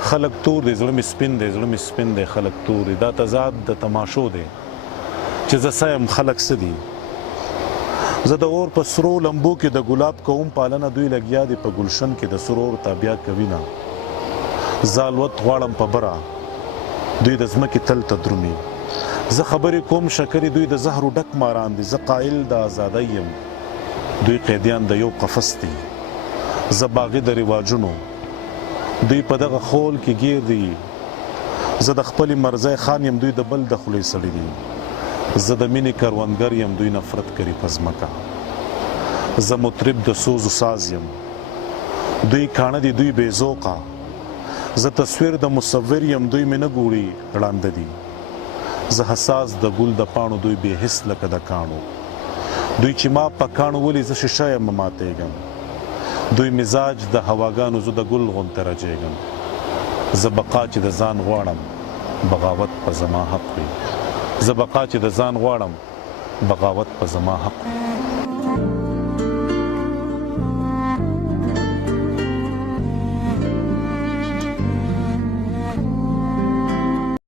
خلک تور دی زړه مې سپین دی زړه مې سپین دی خلک تور دی دا تضاد د تماشو دی چې زه څه یم خلک څه دي زه د اور په سرو لمبو کې د ګلاب کوم پالنه دوی لګیا دي په ګلشن کې د سرور تابیا کوي نه زه الوت غواړم په بره دوی د ځمکې تل ته درومي زه خبرې کوم شکرې دوی د زهرو ډک ماران دي زه قایل د ازادۍ یم دوی قیدیان د یو قفس دي زه باغي د رواجونو دوی په دغه خول کې گیر دي زه د خپلې مرزۍ خان یم دوی د بل د خولې سړي دي زه د مینې کروندګر یم دوی نفرت کوي په ځمکه زه مطرب د سوز و ساز یم دوی کاڼه دي دوی بې ذوقه زه تصویر د مصور یم دوی مې نه ګوري ړانده دي زه حساس د ګل د پاڼو دوی بې حس لکه د کاڼو دوی چې ما په کاڼو ولي زه شیشه یم ماتېږم دوی مزاج د هواګانو زه د ګل غوندې رجېږم زه بقا چې د ځان غواړم بغاوت په زما حق وي زه بقا چې د ځان غواړم بغاوت په زما حق وي